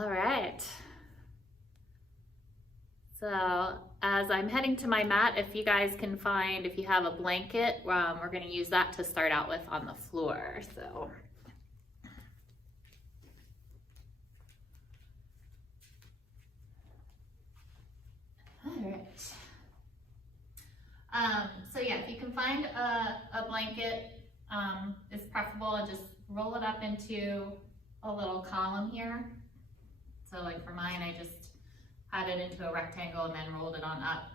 All right. So as I'm heading to my mat, if you guys can find, if you have a blanket, we're going to use that to start out with on the floor. So. All right. So yeah, if you can find a blanket, it's preferable, and just roll it up into a little column here. So like for mine, I just had it into a rectangle and then rolled it on up.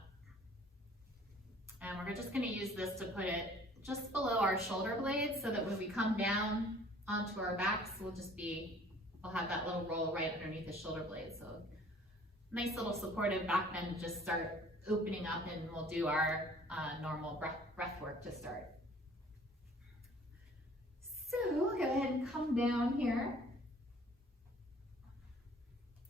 And we're just gonna use this to put it just below our shoulder blades so that when we come down onto our backs, we'll have that little roll right underneath the shoulder blades. So nice little supportive back bend to just start opening up, and we'll do our normal breath work to start. So we'll go ahead and come down here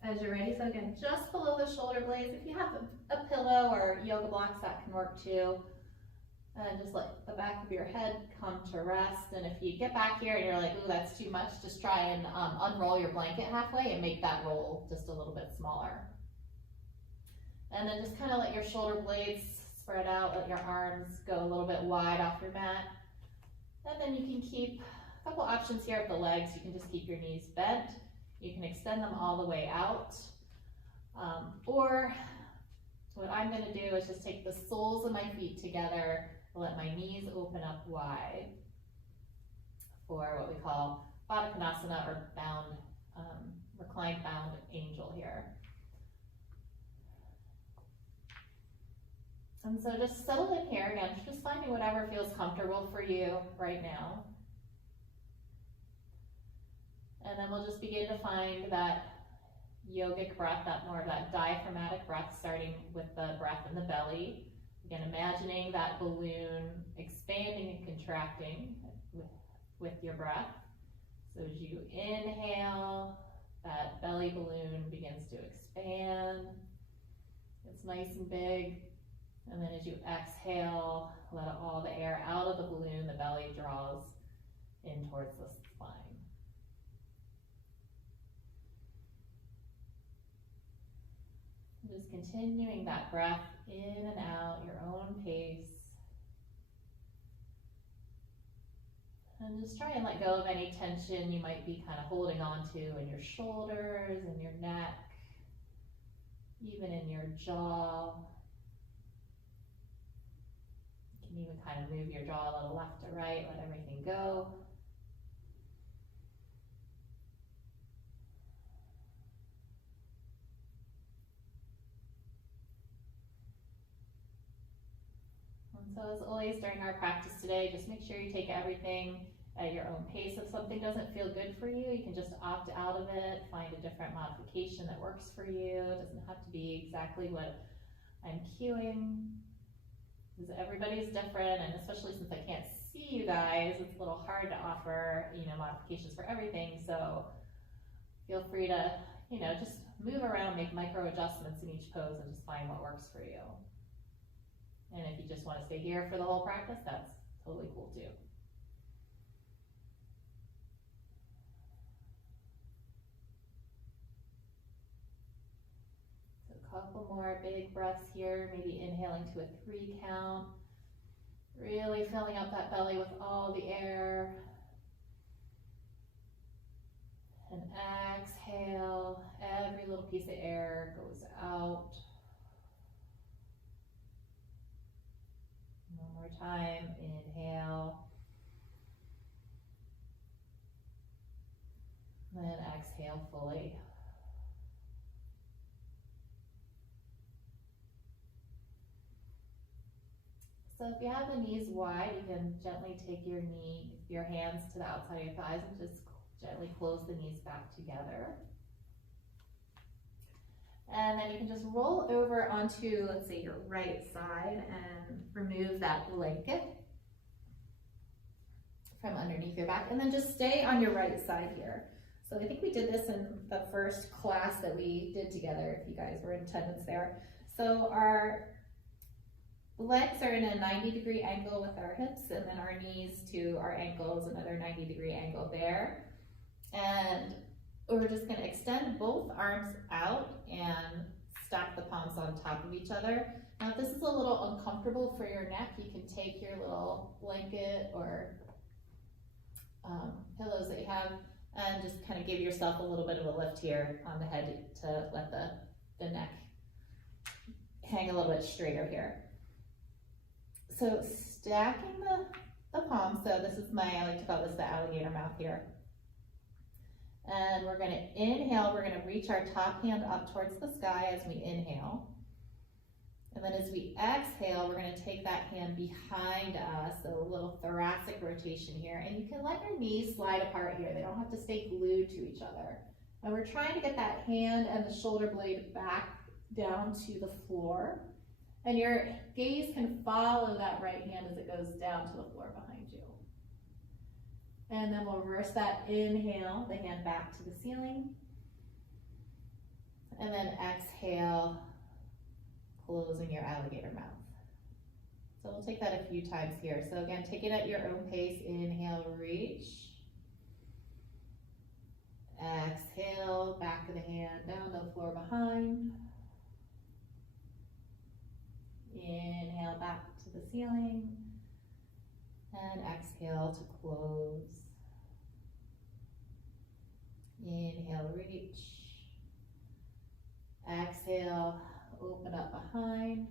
as you're ready. So again, just below the shoulder blades. If you have a pillow or yoga blocks, that can work too. And just let the back of your head come to rest. And if you get back here and you're like, ooh, that's too much, just try and unroll your blanket halfway and make that roll just a little bit smaller. And then just kind of let your shoulder blades spread out, let your arms go a little bit wide off your mat. And then you can keep a couple options here at the legs. You can just keep your knees bent. You can extend them all the way out. Or what I'm gonna do is just take the soles of my feet together, let my knees open up wide for what we call Baddha Konasana, or reclined bound angel here. And so just settle in here again, just finding whatever feels comfortable for you right now. And then we'll just begin to find that yogic breath, that more of that diaphragmatic breath, starting with the breath in the belly. Again, imagining that balloon expanding and contracting with your breath. So as you inhale, that belly balloon begins to expand. It's nice and big. And then as you exhale, let all the air out of the balloon, the belly draws in towards the spine. Just continuing that breath in and out, your own pace. And just try and let go of any tension you might be kind of holding on to in your shoulders, in your neck, even in your jaw. You can even kind of move your jaw a little left to right, let everything go. And so as always during our practice today, just make sure you take everything at your own pace. If something doesn't feel good for you, you can just opt out of it, find a different modification that works for you. It doesn't have to be exactly what I'm cueing, because everybody's different, and especially since I can't see you guys, it's a little hard to offer, modifications for everything. So feel free to, just move around, make micro adjustments in each pose, and just find what works for you. And if you just want to stay here for the whole practice, that's totally cool too. So a couple more big breaths here, maybe inhaling to a 3 count. Really filling up that belly with all the air. And exhale, every little piece of air goes out. One more time, inhale. Then exhale fully. So if you have the knees wide, you can gently take your hands to the outside of your thighs and just gently close the knees back together. And then you can just roll over onto, let's say, your right side and remove that blanket from underneath your back. And then just stay on your right side here. So I think we did this in the first class that we did together, if you guys were in attendance there. So our legs are in a 90-degree angle with our hips, and then our knees to our ankles, another 90-degree angle there. And we're just gonna extend both arms out and stack the palms on top of each other. Now, if this is a little uncomfortable for your neck, you can take your little blanket or pillows that you have and just kind of give yourself a little bit of a lift here on the head to let the neck hang a little bit straighter here. So stacking the palms, so this is I like to call this the alligator mouth here. And we're gonna inhale, we're gonna reach our top hand up towards the sky as we inhale. And then as we exhale, we're gonna take that hand behind us, so a little thoracic rotation here. And you can let your knees slide apart here. They don't have to stay glued to each other. And we're trying to get that hand and the shoulder blade back down to the floor. And your gaze can follow that right hand as it goes down to the floor behind you. And then we'll reverse that. Inhale, the hand back to the ceiling. And then exhale, closing your alligator mouth. So we'll take that a few times here. So again, take it at your own pace. Inhale, reach. Exhale, back of the hand down to the floor behind. Inhale, back to the ceiling. And exhale to close. Inhale, reach. Exhale, open up behind.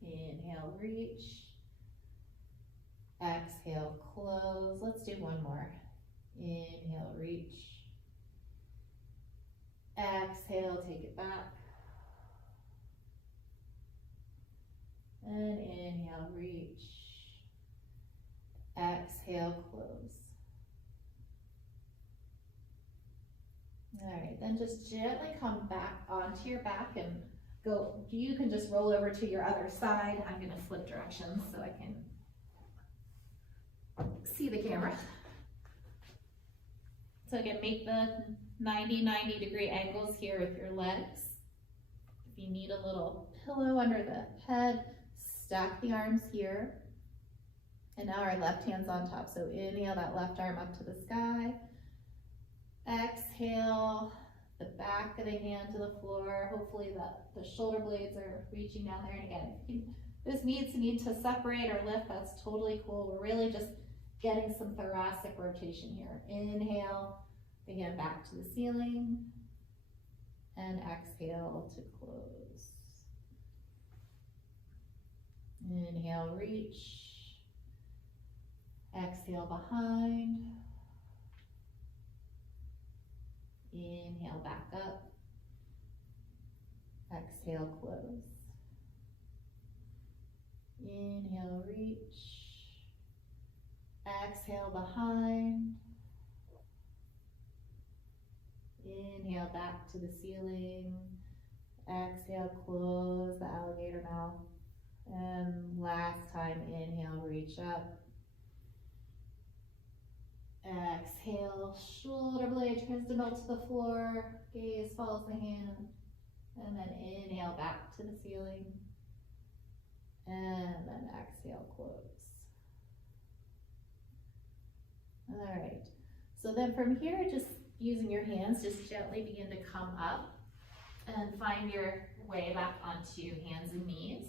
Inhale, reach. Exhale, close. Let's do one more. Inhale, reach. Exhale, take it back. And inhale, reach. Exhale, close. All right, then just gently come back onto your back and go. You can just roll over to your other side. I'm gonna flip directions so I can see the camera. So again, make the 90 degree angles here with your legs. If you need a little pillow under the head, stack the arms here. And now our left hand's on top. So inhale that left arm up to the sky. Exhale, the back of the hand to the floor. Hopefully the shoulder blades are reaching down there. And again, if this need to separate or lift, that's totally cool. We're really just getting some thoracic rotation here. Inhale, the hand back to the ceiling. And exhale to close. Inhale, reach. Exhale, behind. Inhale, back up. Exhale, close. Inhale, reach. Exhale, behind. Inhale, back to the ceiling. Exhale, close the alligator mouth. And last time, inhale, reach up. Exhale, shoulder blade turns to melt to the floor, gaze follows the hand, and then inhale back to the ceiling, and then exhale, close. All right, so then from here, just using your hands, just gently begin to come up and find your way back onto hands and knees.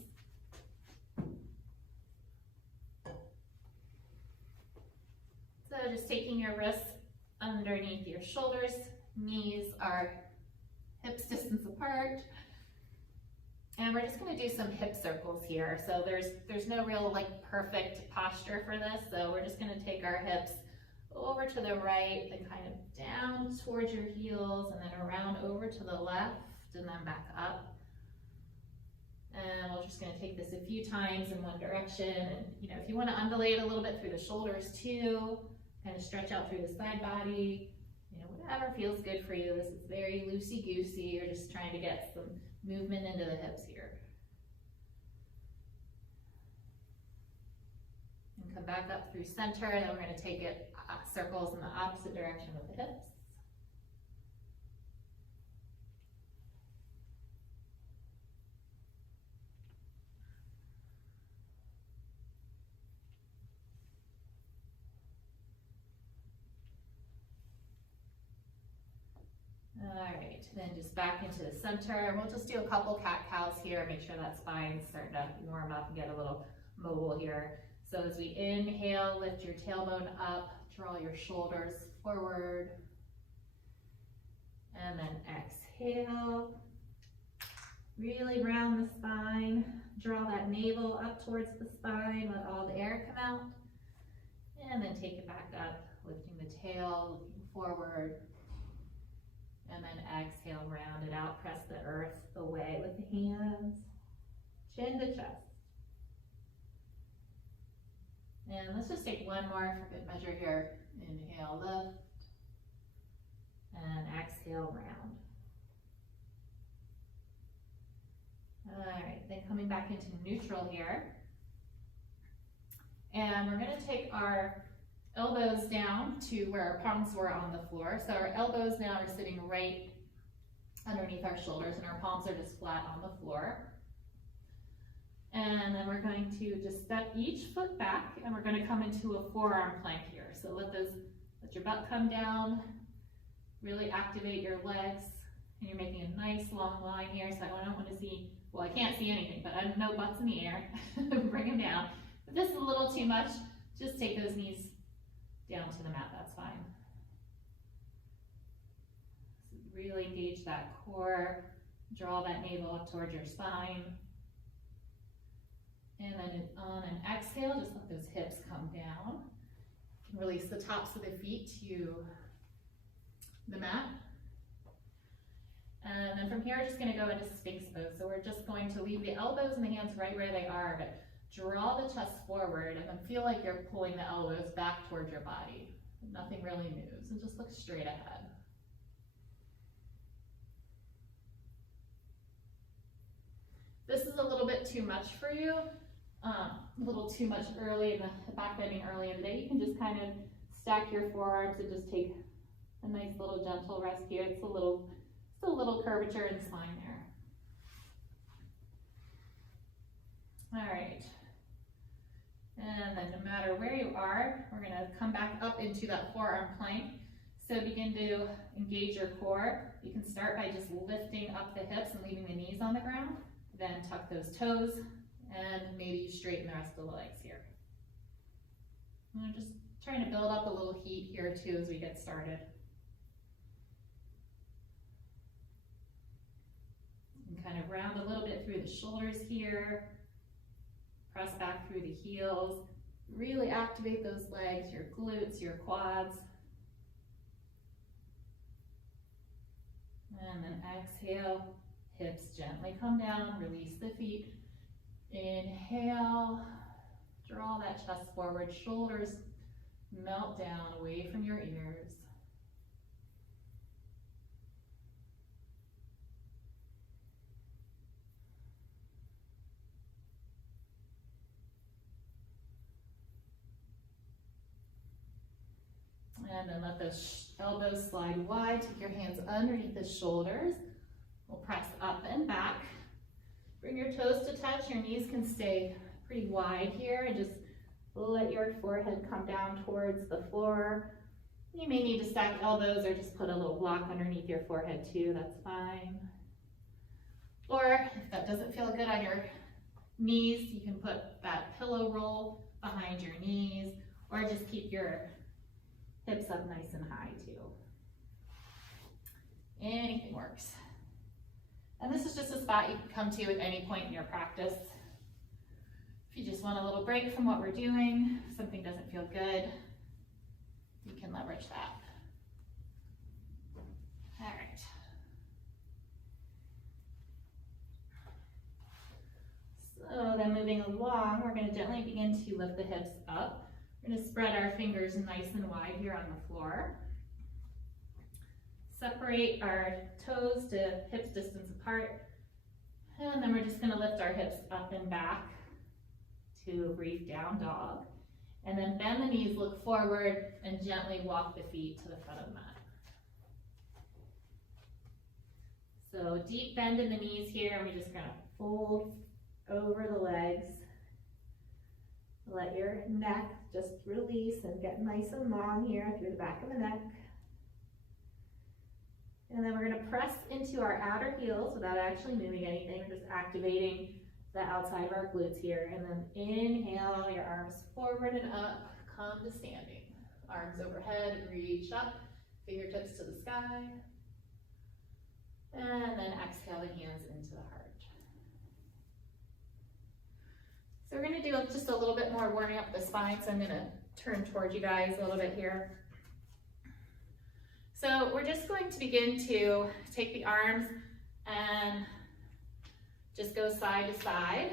So just taking your wrists underneath your shoulders, knees are hips distance apart. And we're just gonna do some hip circles here. So there's no real perfect posture for this. So we're just gonna take our hips over to the right, then kind of down towards your heels, and then around over to the left, and then back up. And we're just gonna take this a few times in one direction. And if you wanna undulate a little bit through the shoulders too, kind of stretch out through the side body, whatever feels good for you. This is very loosey-goosey. You're just trying to get some movement into the hips here. And come back up through center, and then we're going to take it circles in the opposite direction with the hips. right, then just back into the center. We'll just do a couple cat-cows here, make sure that spine's starting to warm up and get a little mobile here. So as we inhale, lift your tailbone up, draw your shoulders forward, and then exhale. Really round the spine, draw that navel up towards the spine, let all the air come out, and then take it back up, lifting the tail, looking forward, and then exhale, round it out, press the earth away with the hands, chin to chest. And let's just take one more for good measure here. Inhale, lift, and exhale, round. All right, then coming back into neutral here. And we're gonna take our elbows down to where our palms were on the floor. So our elbows now are sitting right underneath our shoulders and our palms are just flat on the floor. And then we're going to just step each foot back and we're gonna come into a forearm plank here. So let your butt come down, really activate your legs, and you're making a nice long line here. So I don't want to see, well, I can't see anything, but I know butts in the air. Bring them down. If this is a little too much, just take those knees down to the mat, that's fine. So really engage that core, draw that navel up towards your spine. And then on an exhale, just let those hips come down. You can release the tops of the feet to the mat. And then from here, we're just gonna go into Sphinx pose. So we're just going to leave the elbows and the hands right where they are, but draw the chest forward and then feel like you're pulling the elbows back towards your body. Nothing really moves, and just look straight ahead. This is a little bit too much for you, a little too much early in the back bending early in the day. You can just kind of stack your forearms and just take a nice little gentle rest here. It's a little curvature in the spine there. All right. And then no matter where you are, we're gonna come back up into that forearm plank. So begin to engage your core. You can start by just lifting up the hips and leaving the knees on the ground. Then tuck those toes and maybe straighten the rest of the legs here. I'm just trying to build up a little heat here too as we get started. You can kind of round a little bit through the shoulders here. Press back through the heels. Really activate those legs, your glutes, your quads. And then exhale, hips gently come down, release the feet. Inhale, draw that chest forward, shoulders melt down away from your ears. And then let those elbows slide wide. Take your hands underneath the shoulders. We'll press up and back. Bring your toes to touch. Your knees can stay pretty wide here. And just let your forehead come down towards the floor. You may need to stack elbows or just put a little block underneath your forehead too. That's fine. Or if that doesn't feel good on your knees, you can put that pillow roll behind your knees, or just keep your hips up nice and high too. Anything works. And this is just a spot you can come to at any point in your practice. If you just want a little break from what we're doing, if something doesn't feel good, you can leverage that. All right. So then moving along, we're going to gently begin to lift the hips up. We're going to spread our fingers nice and wide here on the floor. Separate our toes to hips distance apart. And then we're just going to lift our hips up and back to a brief down dog. And then bend the knees, look forward, and gently walk the feet to the front of the mat. So deep bend in the knees here, and we're just going to fold over the legs. Let your neck just release and get nice and long here through the back of the neck. And then we're gonna press into our outer heels without actually moving anything. We're just activating the outside of our glutes here. And then inhale your arms forward and up, come to standing. Arms overhead, reach up, fingertips to the sky. And then exhale the hands into the heart. So we're gonna do just a little bit more warming up the spine. So I'm gonna turn towards you guys a little bit here. So we're just going to begin to take the arms and just go side to side.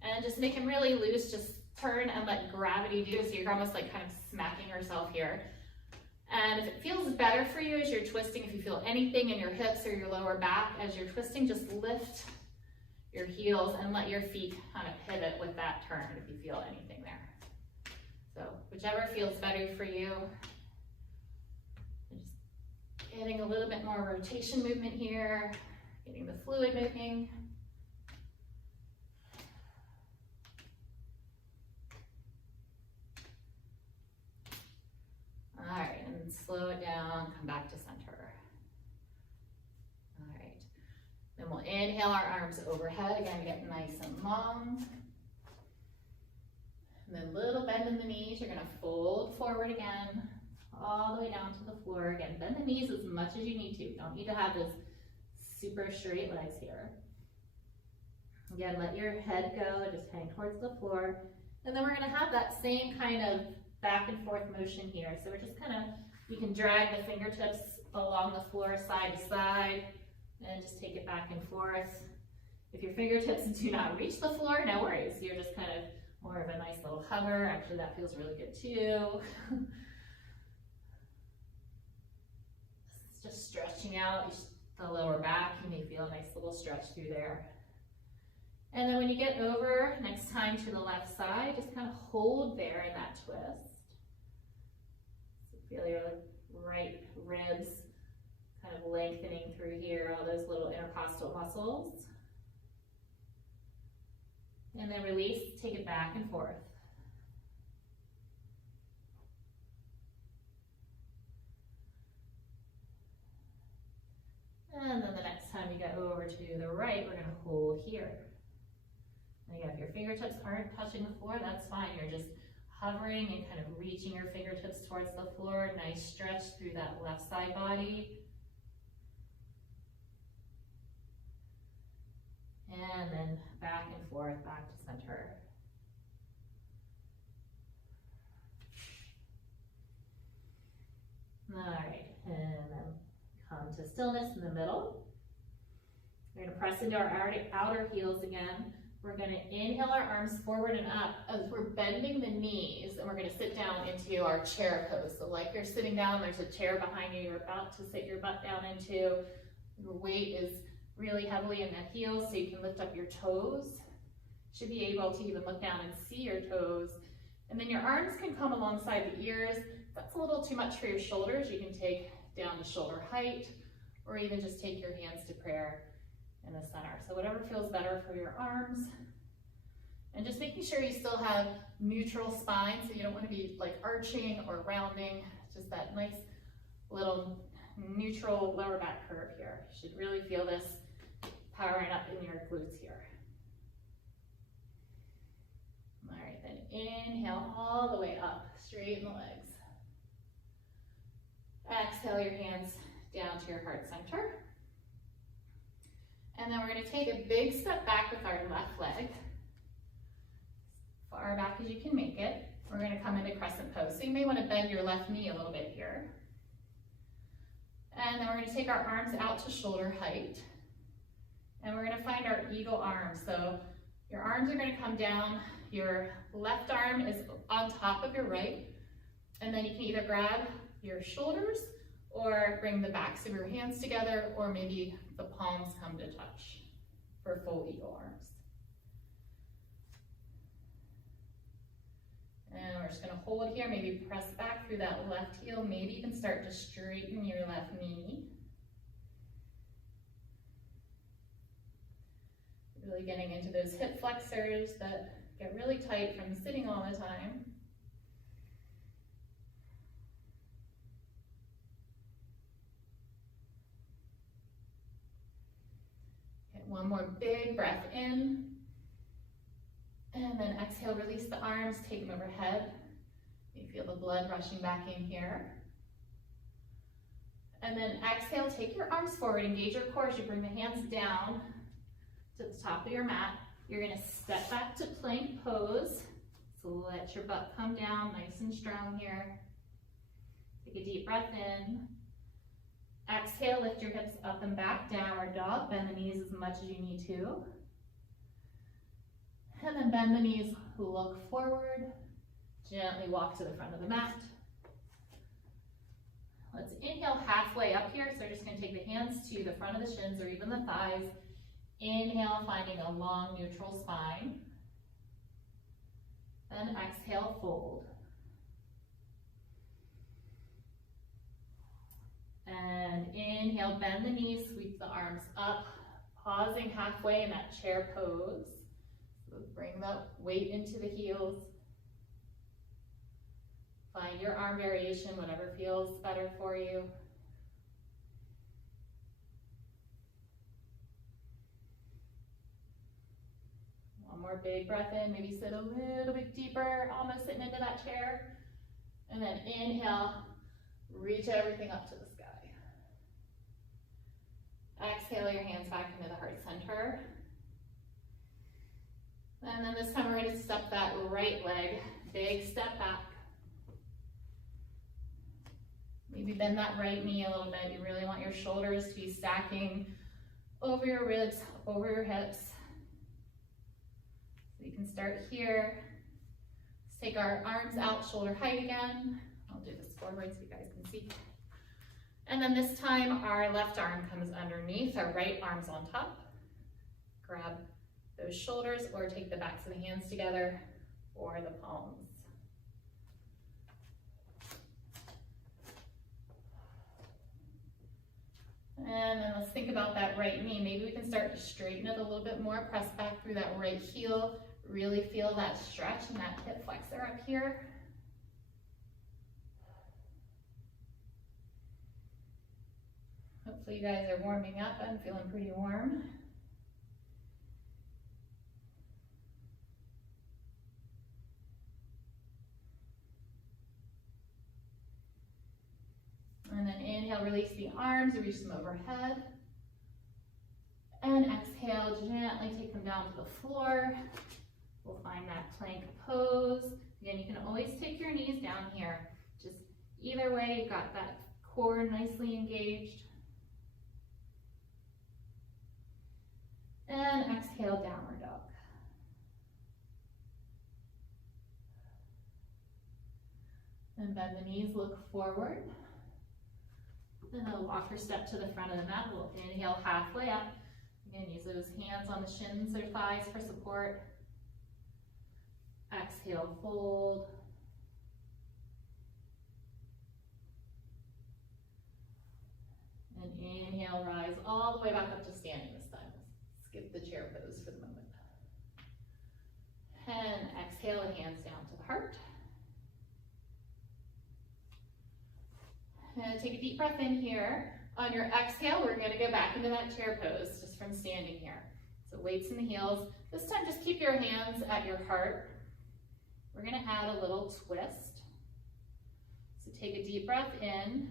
And just make them really loose, just turn and let gravity do, so you're almost like kind of smacking yourself here. And if it feels better for you as you're twisting, if you feel anything in your hips or your lower back as you're twisting, just lift your heels and let your feet kind of pivot with that turn if you feel anything there. So whichever feels better for you. And just getting a little bit more rotation movement here, getting the fluid moving. All right, and slow it down, come back to center. All right, then we'll inhale our arms overhead, again, get nice and long. And then little bend in the knees, you're gonna fold forward again, all the way down to the floor. Again, bend the knees as much as you need to. You don't need to have this super straight legs here. Again, let your head go, just hang towards the floor. And then we're gonna have that same kind of back and forth motion here. So we're just kind of, you can drag the fingertips along the floor side to side and just take it back and forth. If your fingertips do not reach the floor, no worries. You're just kind of more of a nice little hover. Actually, that feels really good too. Just stretching out the lower back. You may feel a nice little stretch through there. And then when you get over next time to the left side, just kind of hold there in that twist. So feel your right ribs kind of lengthening through here, all those little intercostal muscles. And then release, take it back and forth. And then the next time you get over to the right, we're going to hold here. And again, if your fingertips aren't touching the floor, that's fine. You're just hovering and kind of reaching your fingertips towards the floor. Nice stretch through that left side body. And then back and forth, back to center. All right, and then come to stillness in the middle. We're gonna press into our outer heels again. We're gonna inhale our arms forward and up as we're bending the knees, and we're gonna sit down into our chair pose. So like you're sitting down, there's a chair behind you, you're about to sit your butt down into. Your weight is really heavily in the heels so you can lift up your toes. Should be able to even look down and see your toes. And then your arms can come alongside the ears. If that's a little too much for your shoulders, you can take down to shoulder height, or even just take your hands to prayer in the center. So whatever feels better for your arms. And just making sure you still have neutral spine, so you don't want to be like arching or rounding, just that nice little neutral lower back curve here. You should really feel this powering up in your glutes here. All right, then inhale all the way up, straighten the legs. Exhale your hands down to your heart center. And then we're going to take a big step back with our left leg, far back as you can make it. We're going to come into crescent pose. So you may want to bend your left knee a little bit here. And then we're going to take our arms out to shoulder height. And we're going to find our eagle arms. So your arms are going to come down. Your left arm is on top of your right. And then you can either grab your shoulders or bring the backs of your hands together, or maybe the palms come to touch for full eagle arms. And we're just going to hold here, maybe press back through that left heel, maybe even start to straighten your left knee. Really getting into those hip flexors that get really tight from sitting all the time. One more big breath in. And then exhale, release the arms, take them overhead. You feel the blood rushing back in here. And then exhale, take your arms forward, engage your core as you bring the hands down to the top of your mat. You're gonna step back to plank pose. So let your butt come down nice and strong here. Take a deep breath in. Exhale, lift your hips up and back, downward dog. Bend the knees as much as you need to. And then bend the knees, look forward. Gently walk to the front of the mat. Let's inhale halfway up here. So we're just gonna take the hands to the front of the shins or even the thighs. Inhale, finding a long neutral spine. Then exhale, fold. And inhale, bend the knees, sweep the arms up, pausing halfway in that chair pose. So bring the weight into the heels. Find your arm variation, whatever feels better for you. One more big breath in, maybe sit a little bit deeper, almost sitting into that chair. And then inhale, reach everything up to the sky. Exhale your hands back into the heart center. And then this time we're going to step that right leg, big step back. Maybe bend that right knee a little bit. You really want your shoulders to be stacking over your ribs, over your hips. So you can start here. Let's take our arms out, shoulder height again. I'll do this forward so you guys can see. And then this time our left arm comes underneath, our right arm's on top. Grab those shoulders or take the backs of the hands together or the palms. And then let's think about that right knee. Maybe we can start to straighten it a little bit more, press back through that right heel, really feel that stretch and that hip flexor up here. Hopefully you guys are warming up. I'm feeling pretty warm. And then inhale, release the arms, reach them overhead. And exhale, gently take them down to the floor. We'll find that plank pose. Again, you can always take your knees down here. Just either way, you've got that core nicely engaged. And exhale, downward dog. And bend the knees, look forward. Then a walker step to the front of the mat. We'll inhale halfway up. Again, use those hands on the shins or thighs for support. Exhale, fold. And inhale, rise all the way back up to standing this time. Skip the chair pose for the moment. And exhale, and hands down to the heart. And take a deep breath in here. On your exhale, we're going to go back into that chair pose just from standing here. So weights in the heels. This time, just keep your hands at your heart. We're going to add a little twist. So take a deep breath in.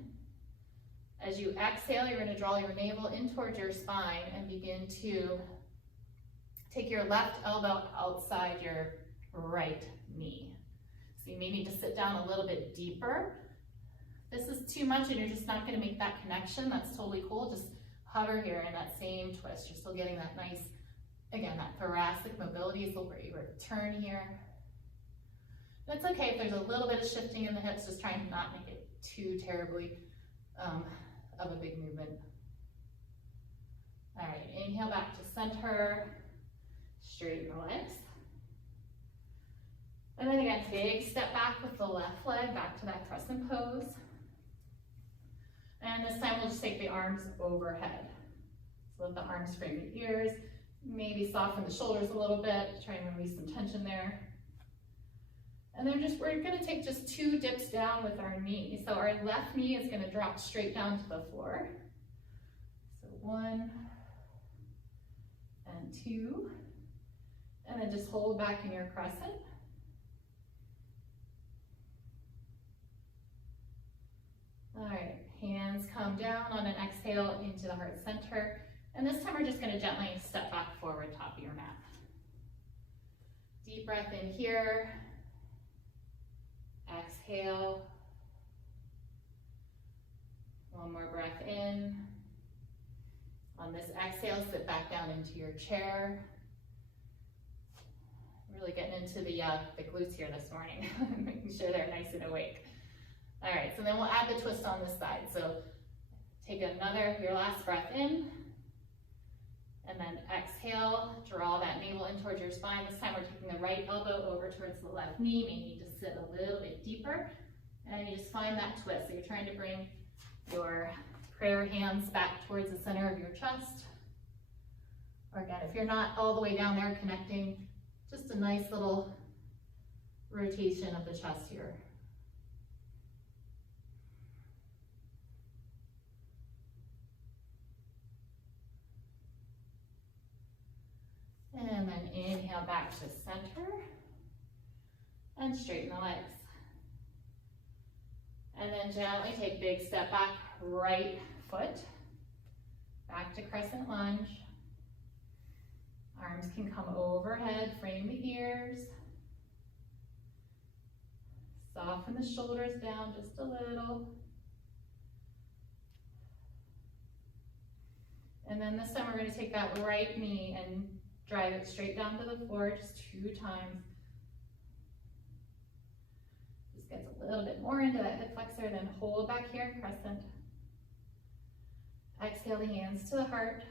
As you exhale, you're going to draw your navel in towards your spine and begin to take your left elbow outside your right knee. So you may need to sit down a little bit deeper. If this is too much and you're just not going to make that connection, that's totally cool. Just hover here in that same twist. You're still getting that nice, again, that thoracic mobility. So we're able to turn here. That's okay if there's a little bit of shifting in the hips, just trying to not make it too terribly of a big movement. All right, inhale back to center, straighten the legs. And then again, big step back with the left leg, back to that crescent pose. And this time we'll just take the arms overhead. So let the arms frame the ears, maybe soften the shoulders a little bit, try and release some tension there. And then we're gonna take just 2 dips down with our knee. So our left knee is gonna drop straight down to the floor. So 1 and 2, and then just hold back in your crescent. All right, hands come down on an exhale into the heart center, and this time we're just gonna gently step back forward, top of your mat. Deep breath in here, exhale. One more breath in. On this exhale, sit back down into your chair. Really getting into the glutes here this morning, making sure they're nice and awake. All right, so then we'll add the twist on this side. So take your last breath in, and then exhale, draw that navel in towards your spine. This time we're taking the right elbow over towards the left knee, maybe you just sit a little bit deeper, and you just find that twist. So you're trying to bring your prayer hands back towards the center of your chest. Or again, if you're not all the way down there connecting, just a nice little rotation of the chest here. And then inhale back to center and straighten the legs. And then gently take big step back, right foot, back to crescent lunge. Arms can come overhead, frame the ears. Soften the shoulders down just a little. And then this time we're going to take that right knee and drive it straight down to the floor just 2 times. Just gets a little bit more into that hip flexor, then hold back here in crescent. Exhale the hands to the heart.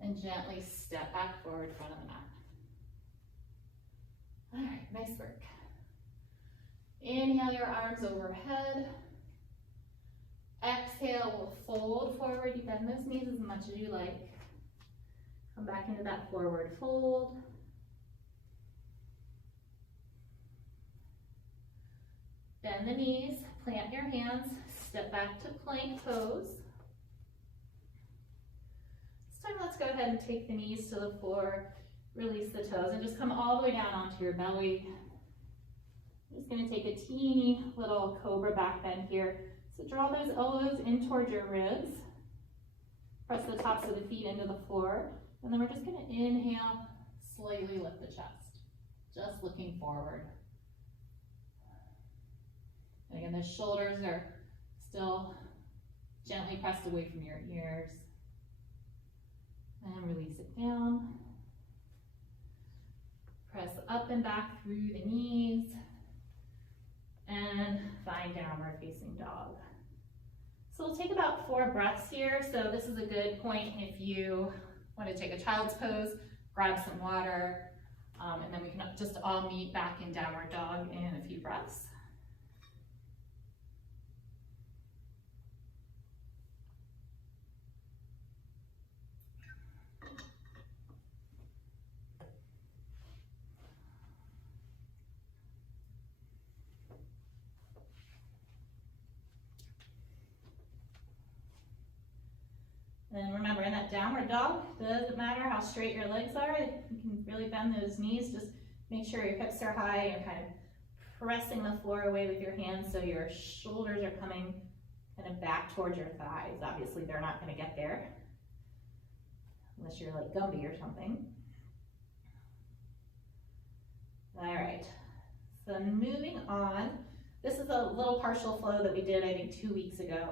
And gently step back forward, front of the mat. All right, nice work. Inhale your arms overhead. Exhale, we'll fold forward. You bend those knees as much as you like. Come back into that forward fold. Bend the knees, plant your hands, step back to plank pose. This time let's go ahead and take the knees to the floor, release the toes, and just come all the way down onto your belly. I'm just going to take a teeny little cobra back bend here. So draw those elbows in towards your ribs. Press the tops of the feet into the floor. And then we're just going to inhale, slightly lift the chest, just looking forward. And again, the shoulders are still gently pressed away from your ears. And release it down. Press up and back through the knees. And find downward facing dog. So we'll take about 4 breaths here. So this is a good point if you want to take a child's pose, grab some water, and then we can just all meet back in downward dog in a few breaths. And remember, in that downward dog, doesn't matter how straight your legs are, you can really bend those knees. Just make sure your hips are high and kind of pressing the floor away with your hands so your shoulders are coming kind of back towards your thighs. Obviously, they're not going to get there unless you're like Gumby or something. All right, so moving on. This is a little partial flow that we did, I think, 2 weeks ago.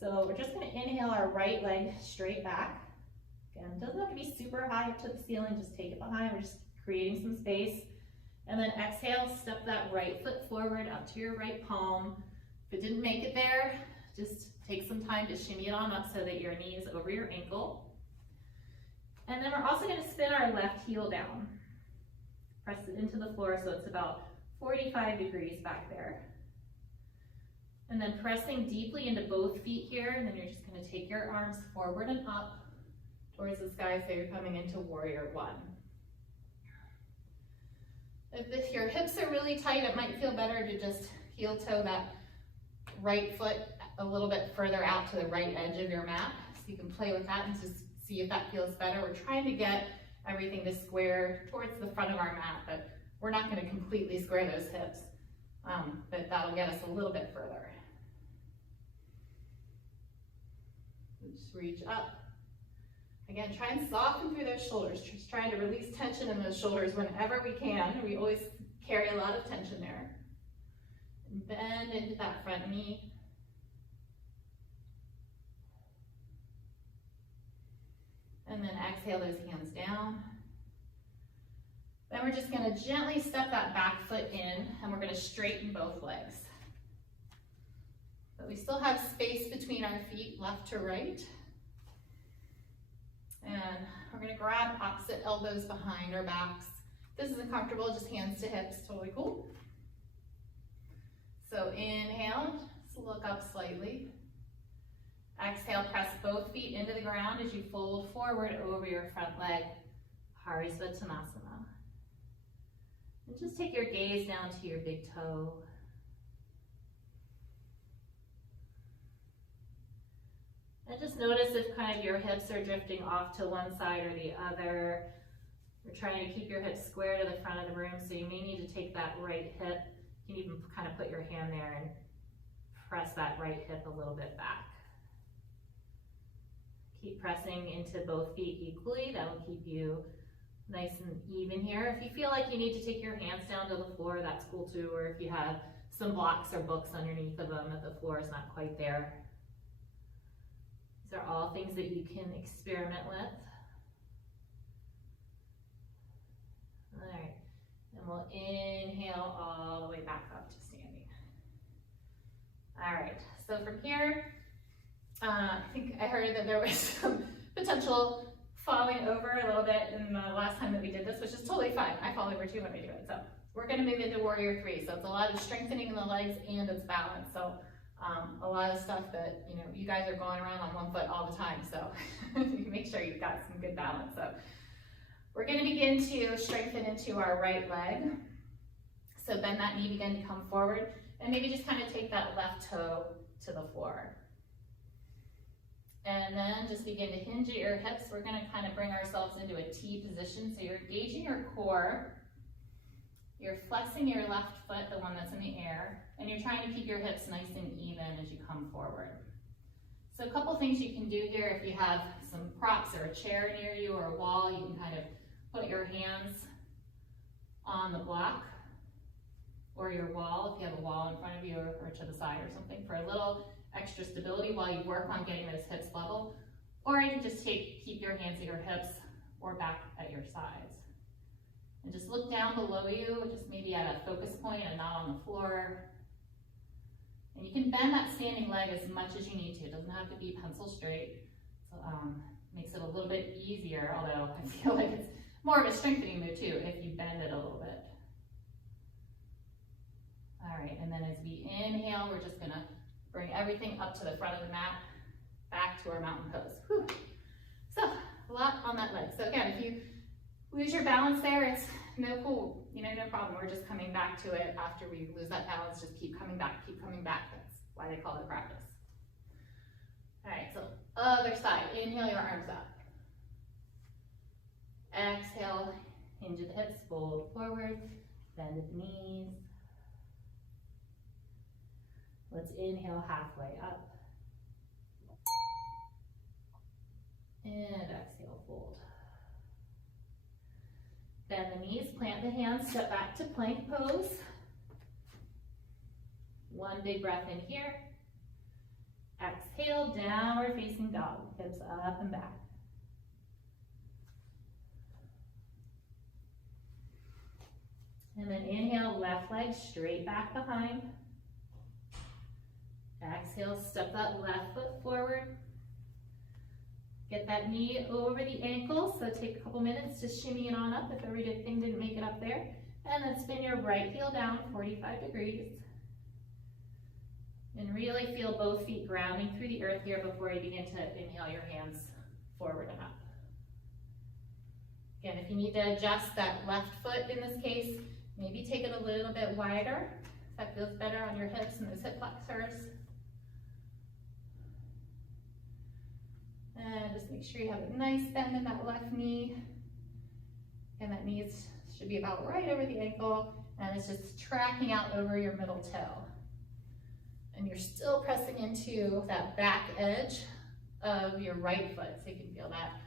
So we're just going to inhale our right leg straight back. Again, it doesn't have to be super high up to the ceiling, just take it behind. We're just creating some space. And then exhale, step that right foot forward up to your right palm. If it didn't make it there, just take some time to shimmy it on up so that your knee is over your ankle. And then we're also going to spin our left heel down. Press it into the floor so it's about 45 degrees back there. And then pressing deeply into both feet here, and then you're just going to take your arms forward and up towards the sky so you're coming into warrior 1. If your hips are really tight, it might feel better to just heel toe that right foot a little bit further out to the right edge of your mat. So you can play with that and just see if that feels better. We're trying to get everything to square towards the front of our mat, but we're not going to completely square those hips, but that'll get us a little bit further. Just reach up. Again, try and soften through those shoulders. Just trying to release tension in those shoulders whenever we can. We always carry a lot of tension there. And bend into that front knee. And then exhale those hands down. Then we're just going to gently step that back foot in, and we're going to straighten both legs. But we still have space between our feet, left to right. And we're going to grab opposite elbows behind our backs. If this isn't comfortable, just hands to hips, totally cool. So inhale, just look up slightly. Exhale, press both feet into the ground as you fold forward over your front leg, Parisvottanasana. And just take your gaze down to your big toe. And just notice if kind of your hips are drifting off to one side or the other. We're trying to keep your hips square to the front of the room, so you may need to take that right hip. You can even kind of put your hand there and press that right hip a little bit back. Keep pressing into both feet equally. That'll keep you nice and even here. If you feel like you need to take your hands down to the floor, that's cool too. Or if you have some blocks or books underneath of them if the floor is not quite there. These are all things that you can experiment with. All right, and we'll inhale all the way back up to standing. All right, so from here, I think I heard that there was some potential falling over a little bit in the last time that we did this, which is totally fine. I fall over too when we do it. So we're going to move into Warrior 3. So it's a lot of strengthening in the legs and it's balance. So a lot of stuff that, you know, you guys are going around on one foot all the time. So you make sure you've got some good balance. So we're going to begin to strengthen into our right leg. So bend that knee, begin to come forward, and maybe just kind of take that left toe to the floor. And then just begin to hinge at your hips. We're going to kind of bring ourselves into a T position. So you're engaging your core. You're flexing your left foot, the one that's in the air, and you're trying to keep your hips nice and even as you come forward. So a couple things you can do here. If you have some props or a chair near you or a wall, you can kind of put your hands on the block or your wall, if you have a wall in front of you or to the side or something, for a little extra stability while you work on getting those hips level. Or you can just keep your hands at your hips or back at your sides. And just look down below you, just maybe at a focus point and not on the floor. And you can bend that standing leg as much as you need to. It doesn't have to be pencil straight. So makes it a little bit easier, although I feel like it's more of a strengthening move too if you bend it a little bit. All right, and then as we inhale, we're just gonna bring everything up to the front of the mat, back to our mountain pose. Whew. So, a lot on that leg. So again, if you lose your balance there, it's no problem. We're just coming back to it after we lose that balance. Just keep coming back, keep coming back. That's why they call it practice. All right, so other side. Inhale your arms up. Exhale, hinge at the hips, fold forward, bend at the knees. Let's inhale halfway up. And exhale, fold. Bend the knees, plant the hands, step back to plank pose. One big breath in here. Exhale, downward facing dog, hips up and back. And then inhale, left leg straight back behind. Exhale, step that left foot forward. Get that knee over the ankle, so take a couple minutes to shimmy it on up if everything didn't make it up there. And then spin your right heel down 45 degrees. And really feel both feet grounding through the earth here before you begin to inhale your hands forward and up. Again, if you need to adjust that left foot in this case, maybe take it a little bit wider. If that feels better on your hips and those hip flexors. And just just make sure you have a nice bend in that left knee. And that knee should be about right over the ankle, and it's just tracking out over your middle toe. And you're still pressing into that back edge of your right foot, so you can feel that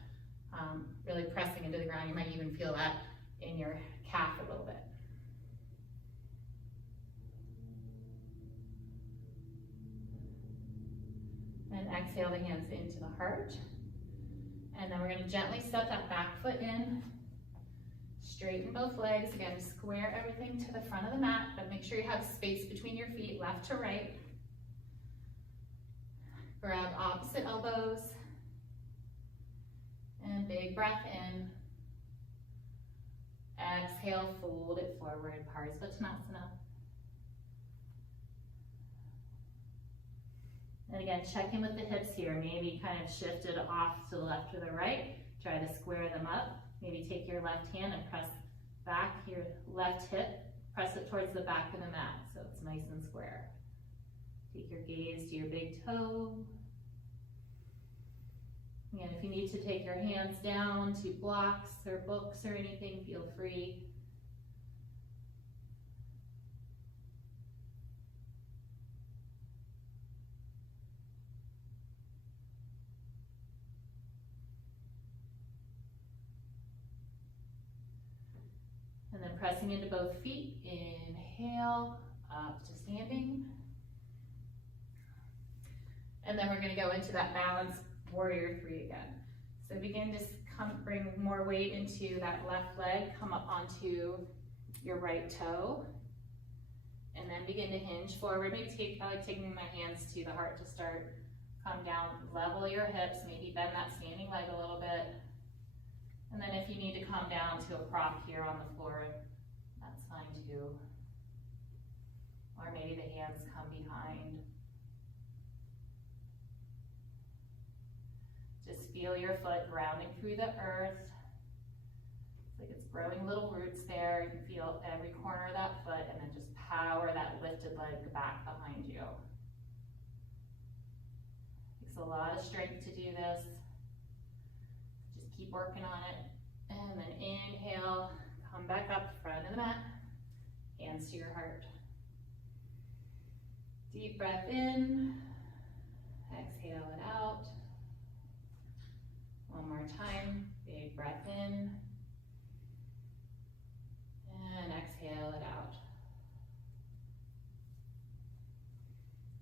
really pressing into the ground. You might even feel that in your calf a little bit. And exhale the hands into the heart. And then we're going to gently step that back foot in. Straighten both legs. Again, square everything to the front of the mat, but make sure you have space between your feet, left to right. Grab opposite elbows. And big breath in. Exhale, fold it forward, Parsvottanasana. And again, check in with the hips here. Maybe kind of shift it off to the left or the right. Try to square them up. Maybe take your left hand and press back your left hip. Press it towards the back of the mat so it's nice and square. Take your gaze to your big toe. Again, if you need to take your hands down to blocks or books or anything, feel free. And then pressing into both feet, inhale, up to standing. And then we're going to go into that balanced warrior three again. So begin to bring more weight into that left leg, come up onto your right toe, and then begin to hinge forward. Maybe I like taking my hands to the heart to start. Come down, level your hips, maybe bend that standing leg a little bit. And then if you need to come down to a prop here on the floor, that's fine too. Or maybe the hands come behind. Just feel your foot grounding through the earth. It's like it's growing little roots there. You can feel every corner of that foot, and then just power that lifted leg back behind you. Takes a lot of strength to do this. Just keep working on it. And then inhale, come back up, front of the mat, hands to your heart. Deep breath in, exhale it out. One more time, big breath in, and exhale it out.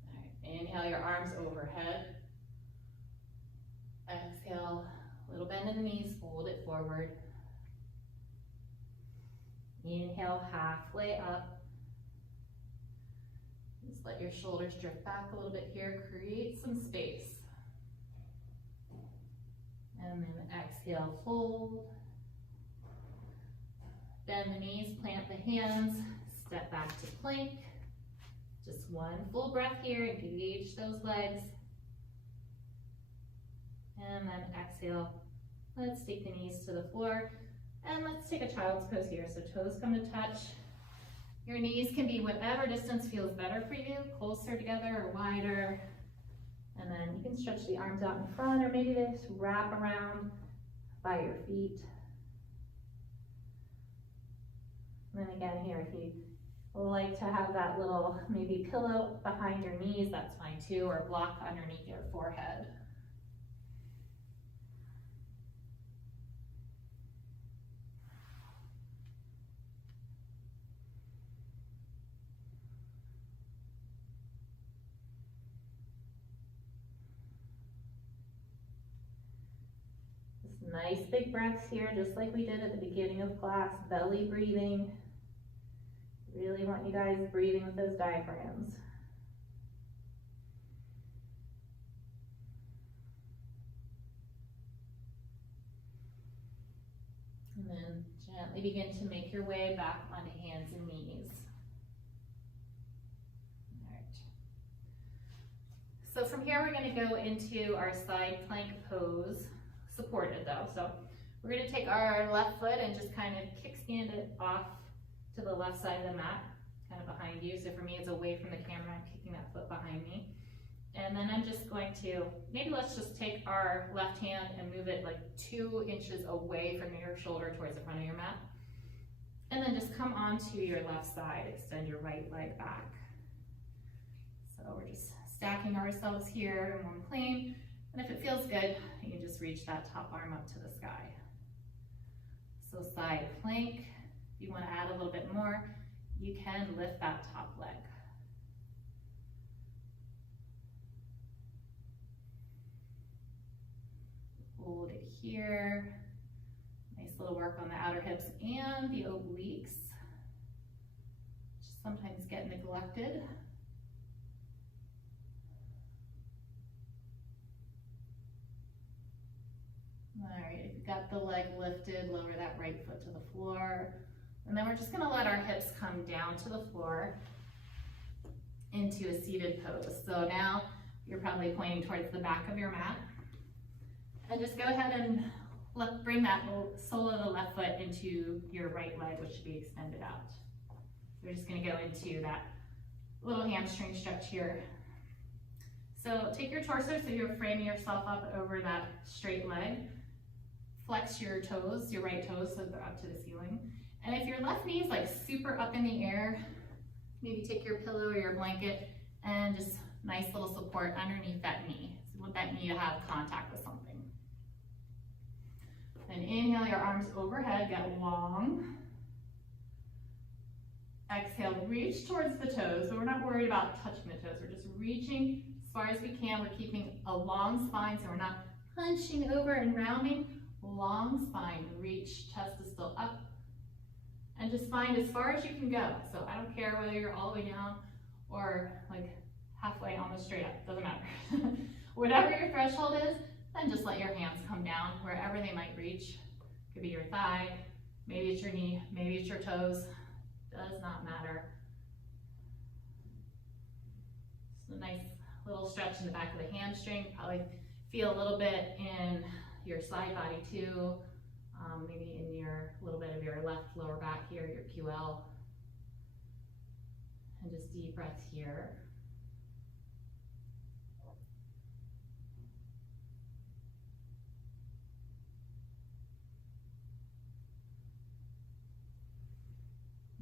All right, inhale your arms overhead. Exhale, little bend in the knees, fold it forward. Inhale, halfway up. Just let your shoulders drift back a little bit here, create some space. And then exhale, fold. Bend the knees, plant the hands, step back to plank. Just one full breath here, engage those legs. And then exhale. Let's take the knees to the floor. And let's take a child's pose here. So toes come to touch. Your knees can be whatever distance feels better for you, closer together or wider. And then you can stretch the arms out in front, or maybe they just wrap around by your feet. And then again here, if you like to have that little maybe pillow behind your knees, that's fine too, or block underneath your forehead. Nice big breaths here, just like we did at the beginning of class, belly breathing. Really want you guys breathing with those diaphragms. And then gently begin to make your way back onto hands and knees. All right. So from here, we're going to go into our side plank pose. Supported though. So we're going to take our left foot and just kind of kickstand it off to the left side of the mat, kind of behind you. So for me, it's away from the camera. I'm kicking that foot behind me. And then I'm just going to, maybe let's just take our left hand and move it like 2 inches away from your shoulder towards the front of your mat. And then just come onto your left side, extend your right leg back. So we're just stacking ourselves here in one plane. And if it feels good, you can just reach that top arm up to the sky. So side plank. If you want to add a little bit more, you can lift that top leg. Hold it here. Nice little work on the outer hips and the obliques, which sometimes get neglected. All right, if you've got the leg lifted, lower that right foot to the floor. And then we're just gonna let our hips come down to the floor into a seated pose. So now you're probably pointing towards the back of your mat. And just go ahead and bring that sole of the left foot into your right leg, which should be extended out. We're just gonna go into that little hamstring stretch here. So take your torso so you're framing yourself up over that straight leg. Flex your toes, your right toes, so they're up to the ceiling. And if your left knee is like super up in the air, maybe take your pillow or your blanket and just nice little support underneath that knee. So you want that knee to have contact with something. Then inhale your arms overhead, get long. Exhale, reach towards the toes. So we're not worried about touching the toes. We're just reaching as far as we can. We're keeping a long spine, so we're not hunching over and rounding. Long spine, reach, chest is still up. And just find as far as you can go. So I don't care whether you're all the way down or like halfway almost straight up, doesn't matter. Whatever your threshold is, then just let your hands come down wherever they might reach. Could be your thigh, maybe it's your knee, maybe it's your toes, does not matter. Just a nice little stretch in the back of the hamstring. Probably feel a little bit in your side body too. Maybe in your little bit of your left lower back here, your QL. And just deep breaths here.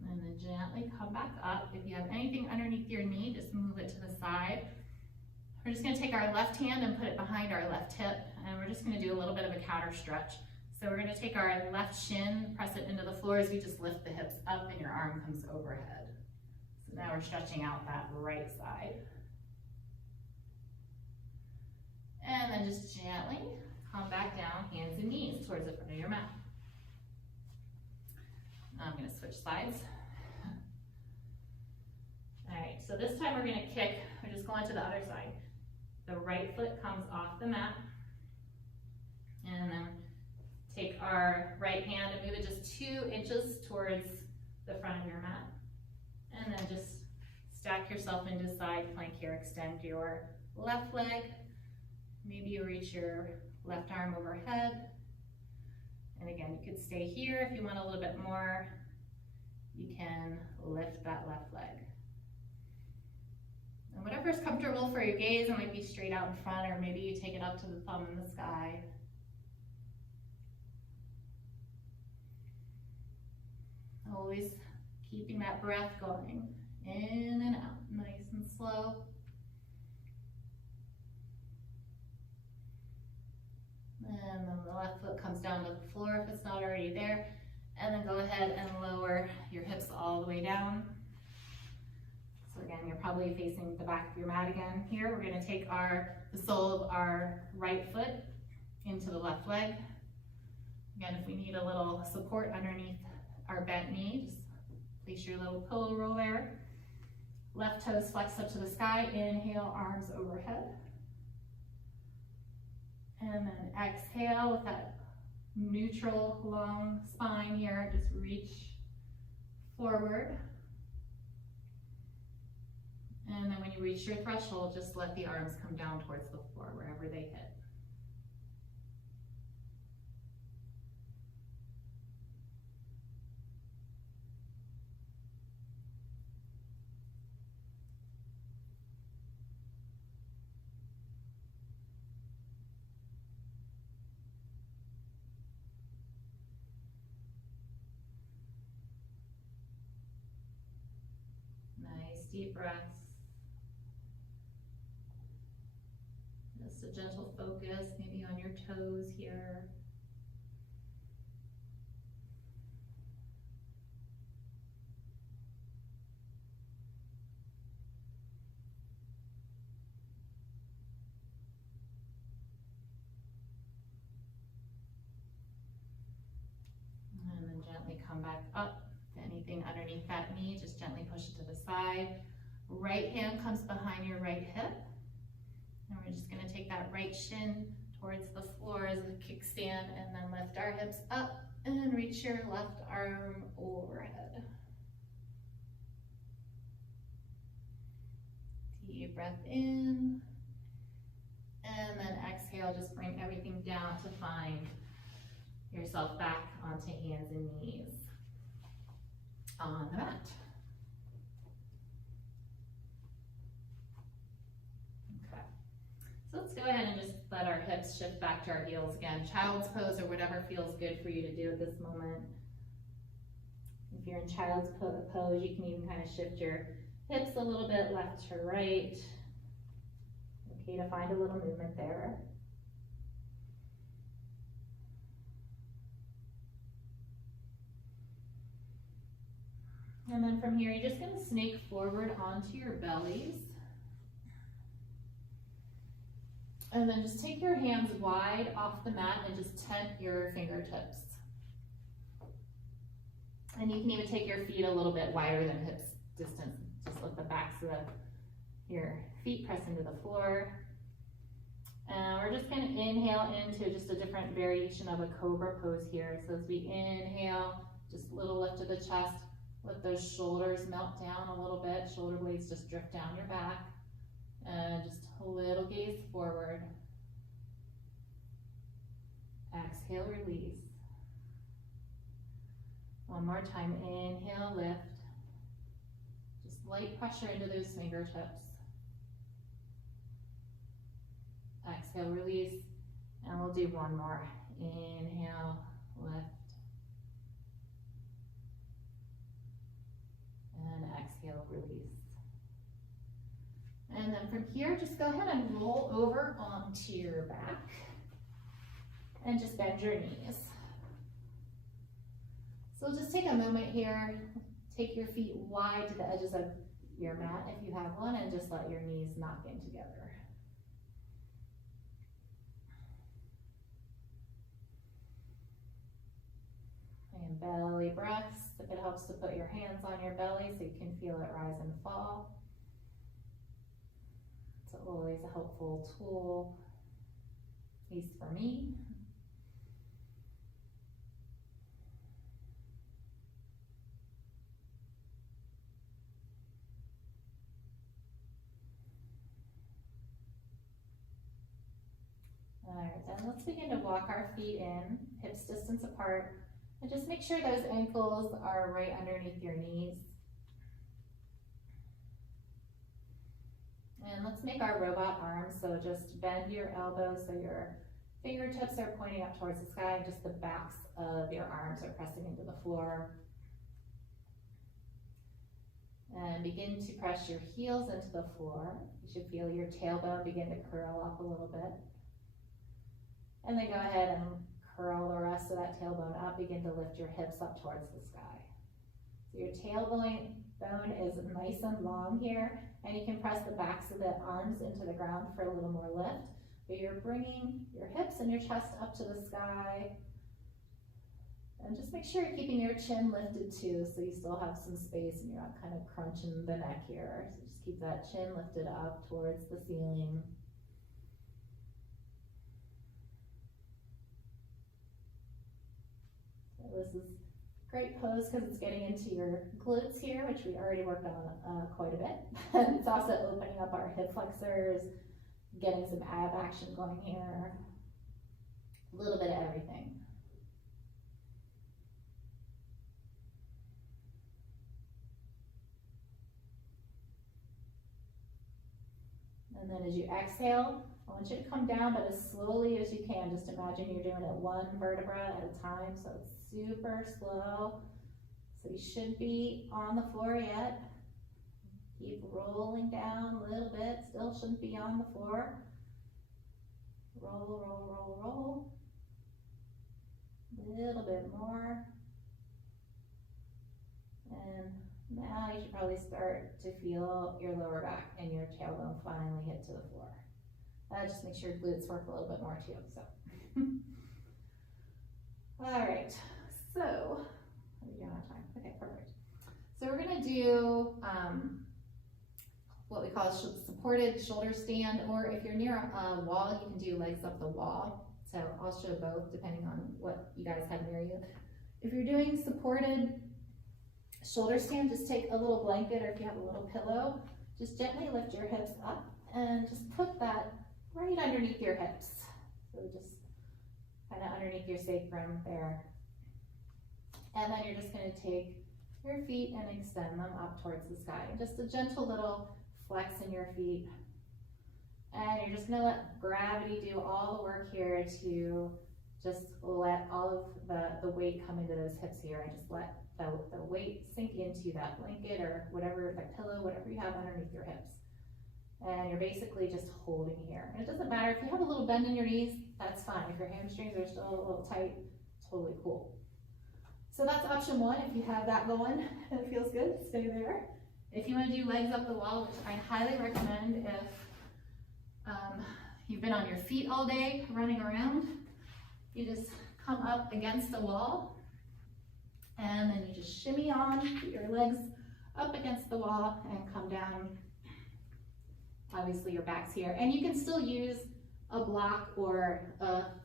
And then gently come back up. If you have anything underneath your knee, just move it to the side. We're just going to take our left hand and put it behind our left hip, and we're just going to do a little bit of a counter stretch. So we're going to take our left shin, press it into the floor as we just lift the hips up and your arm comes overhead. So now we're stretching out that right side. And then just gently come back down, hands and knees towards the front of your mat. Now I'm going to switch sides. All right, so this time we're going to kick, we're just going to the other side. The right foot comes off the mat. And then take our right hand and move it just 2 inches towards the front of your mat. And then just stack yourself into side plank here. Extend your left leg. Maybe you reach your left arm overhead. And again, you could stay here if you want a little bit more. You can lift that left leg. And whatever's comfortable for your gaze, it might be straight out in front, or maybe you take it up to the thumb in the sky. Always keeping that breath going, in and out, nice and slow. And then the left foot comes down to the floor if it's not already there. And then go ahead and lower your hips all the way down. So again, you're probably facing the back of your mat again. Here, we're going to take the sole of our right foot into the left leg. Again, if we need a little support underneath our bent knee, just place your little pillow roll there. Left toes flex up to the sky. Inhale, arms overhead. And then exhale with that neutral long spine here. Just reach forward. And then when you reach your threshold, just let the arms come down towards the floor wherever they hit. deep breaths. Just a gentle focus, maybe on your toes here. And then gently come back up. Anything underneath that knee, just gently push it to the side. Right hand comes behind your right hip. And we're just gonna take that right shin towards the floor as a kickstand, and then lift our hips up and reach your left arm overhead. Deep breath in. And then exhale, just bring everything down to find yourself back onto hands and knees on the mat. Okay, so let's go ahead and just let our hips shift back to our heels again. Child's pose or whatever feels good for you to do at this moment. If you're in child's pose, you can even kind of shift your hips a little bit left to right. Okay, to find a little movement there. And then from here, you're just going to snake forward onto your bellies. And then just take your hands wide off the mat and just tent your fingertips. And you can even take your feet a little bit wider than hips distance. Just let the backs of your feet press into the floor. And we're just going to inhale into just a different variation of a cobra pose here. So as we inhale, just a little lift of the chest. Let those shoulders melt down a little bit. Shoulder blades just drift down your back. And just a little gaze forward. Exhale, release. One more time, inhale, lift. Just light pressure into those fingertips. Exhale, release. And we'll do one more. Inhale, lift. And exhale, release. And then from here, just go ahead and roll over onto your back and just bend your knees. So just take a moment here, take your feet wide to the edges of your mat if you have one, and just let your knees knock in together. And belly breaths. If it helps to put your hands on your belly so you can feel it rise and fall. It's always a helpful tool, at least for me. All right, then let's begin to walk our feet in, hips distance apart. And just make sure those ankles are right underneath your knees. And let's make our robot arms. So just bend your elbows so your fingertips are pointing up towards the sky, and just the backs of your arms are pressing into the floor. And begin to press your heels into the floor. You should feel your tailbone begin to curl up a little bit. And then go ahead and curl the rest of that tailbone up. Begin to lift your hips up towards the sky. So your tailbone is nice and long here, and you can press the backs of the arms into the ground for a little more lift. But you're bringing your hips and your chest up to the sky. And just make sure you're keeping your chin lifted too, so you still have some space and you're not kind of crunching the neck here. So just keep that chin lifted up towards the ceiling. This is a great pose because it's getting into your glutes here, which we already worked on quite a bit. It's also opening up our hip flexors, getting some ab action going here. A little bit of everything. And then as you exhale, I want you to come down, but as slowly as you can. Just imagine you're doing it one vertebra at a time, so it's super slow. So you should be on the floor yet. Keep rolling down a little bit, still shouldn't be on the floor. Roll, roll, roll, roll. A little bit more. And now you should probably start to feel your lower back and your tailbone finally hit to the floor. Just make sure your glutes work a little bit more too, so. All right, so, what are we doing on time? Okay, perfect. So we're gonna do what we call a supported shoulder stand, or if you're near a wall, you can do legs up the wall. So I'll show both depending on what you guys have near you. If you're doing supported shoulder stand, just take a little blanket, or if you have a little pillow, just gently lift your hips up and just put that right underneath your hips. So just kind of underneath your sacrum there. And then you're just going to take your feet and extend them up towards the sky. Just a gentle little flex in your feet. And you're just going to let gravity do all the work here to just let all of the weight come into those hips here, and just let the weight sink into that blanket or whatever, the pillow, whatever you have underneath your hips. And you're basically just holding here. And it doesn't matter if you have a little bend in your knees, that's fine. If your hamstrings are still a little tight, totally cool. So that's option one. If you have that going and it feels good, stay there. If you want to do legs up the wall, which I highly recommend if you've been on your feet all day running around, you just come up against the wall and then you just shimmy on, put your legs up against the wall and come down. Obviously your back's here, and you can still use a block or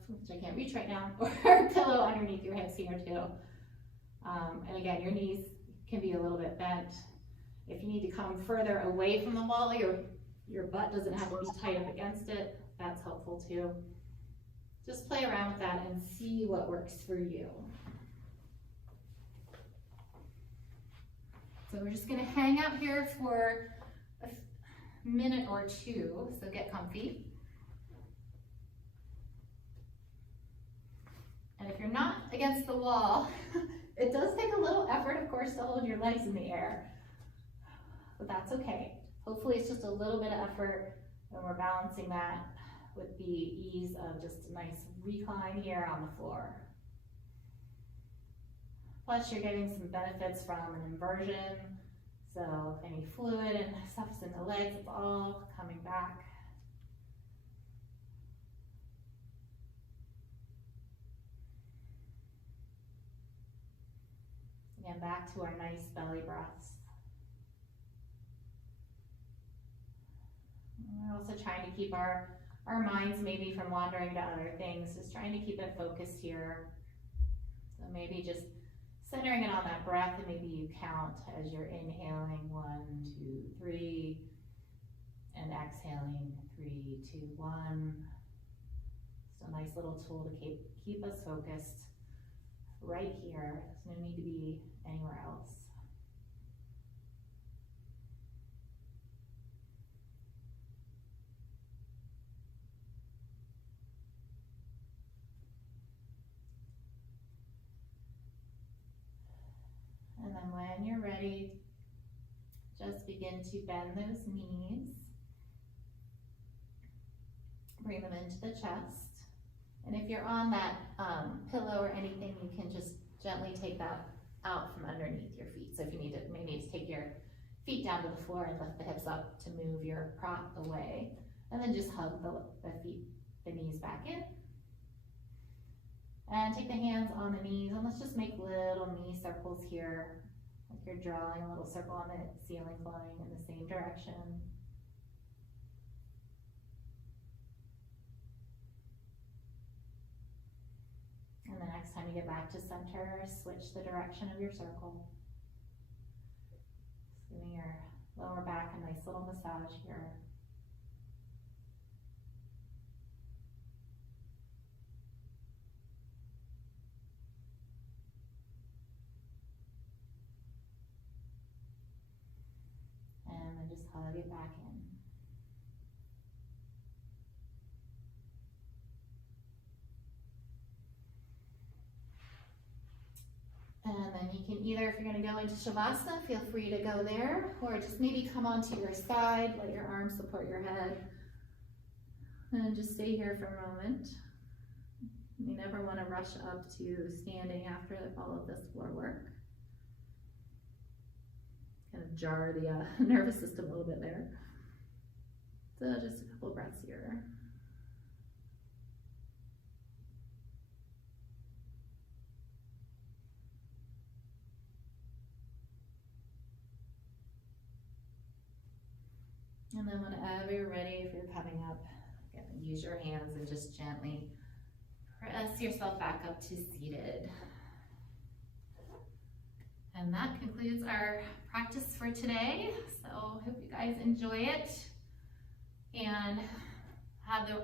which I can't reach right now, or a pillow underneath your hips here too. And again, your knees can be a little bit bent. If you need to come further away from the wall, your butt doesn't have to be tight up against it. That's helpful too. Just play around with that and see what works for you. So we're just gonna hang out here for a minute or two, so get comfy. And if you're not against the wall, it does take a little effort, of course, to hold your legs in the air, but that's okay. Hopefully it's just a little bit of effort, and we're balancing that with the ease of just a nice recline here on the floor. Plus you're getting some benefits from an inversion, so if any fluid and stuff's in the legs, it's all coming back. Again, back to our nice belly breaths. We're also trying to keep our minds maybe from wandering to other things, just trying to keep it focused here. So maybe just centering it on that breath, and maybe you count as you're inhaling 1, 2, 3, and exhaling 3, 2, 1. So a nice little tool to keep us focused right here. There's no need to be anywhere else. And then when you're ready, just begin to bend those knees. Bring them into the chest. And if you're on that pillow or anything, you can just gently take that out from underneath your feet. So if you need to, maybe just take your feet down to the floor and lift the hips up to move your prop away. And then just hug the knees back in. And take the hands on the knees, and let's just make little knee circles here. Like you're drawing a little circle on the ceiling, flowing in the same direction. And the next time you get back to center, switch the direction of your circle. Just giving your lower back a nice little massage here. And then just hug it back in. And then you can either, if you're gonna go into Shavasana, feel free to go there, or just maybe come onto your side, let your arms support your head, and just stay here for a moment. You never wanna rush up to standing after all of this floor work. Kind of jar the nervous system a little bit there. So just a couple breaths here. And then whenever you're ready, if you're coming up, again, use your hands and just gently press yourself back up to seated. And that concludes our practice for today. So hope you guys enjoy it and have the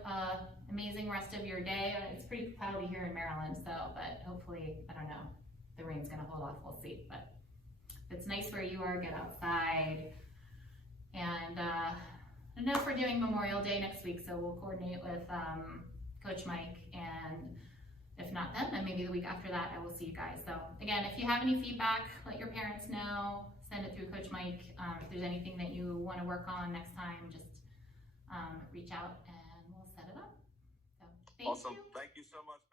amazing rest of your day. It's pretty cloudy here in Maryland, so, but hopefully, I don't know, the rain's gonna hold off, we'll see. But if it's nice where you are, get outside. And I don't know if we're doing Memorial Day next week, so we'll coordinate with Coach Mike, and if not then maybe the week after that I will see you guys. So again, if you have any feedback, let your parents know, send it through Coach Mike. If there's anything that you want to work on next time, just reach out and we'll set it up. So thank you. Awesome. Thank you so much.